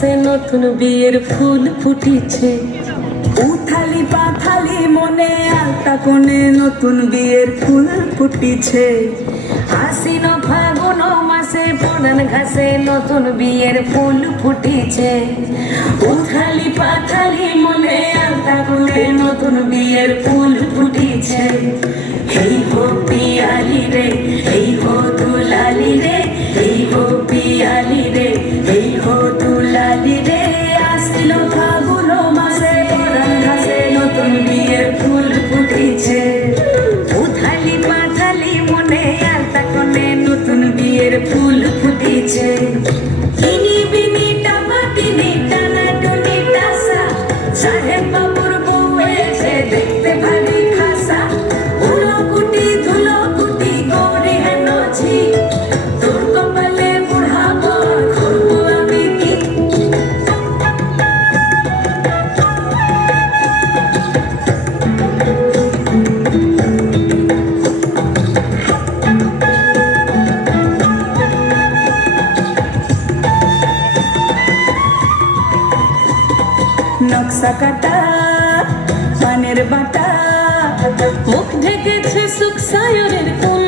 ঘাসে নতুন বিয়ের ফুল ফুটিছে। উথালি পাথালি মনে আলতা কোণে নতুন বিয়ের ফুল ফুটিছে। আশ্বিন ফাগুন মাসে পরান ঘাসে নতুন বিয়ের ফুল ফুটিছে। উথালি পাথালি মনে আলতা কোণে নতুন বিয়ের ফুল ফুটিছে। এই হো পিয়ালি রে, এই হো দুলালি রে, এই হো পিয়ালি রে, এই হো দুলালি রে। আশ্বিন ফাগুন মাসে পরান ঘাসে নতুন বিয়ের ফুল ফুটিছে। উথালি পাথালি মনে আলতা কোণে নতুন বিয়ের ফুল ফুটিছে। ইনি বিনি টাপা টিনি টানা টুনি টাসা, সাহেব বাবুর বউ এসে দেখতে ভারী খাসা। উলো কুটি ধুলো কুটি গৌরী হেন ছি, তোর কপালে বুড়া বর করবো আমি কি। নকশা কাটা পানের বাটা, মুখ ঢেকেছে সুখ সায়রের কোন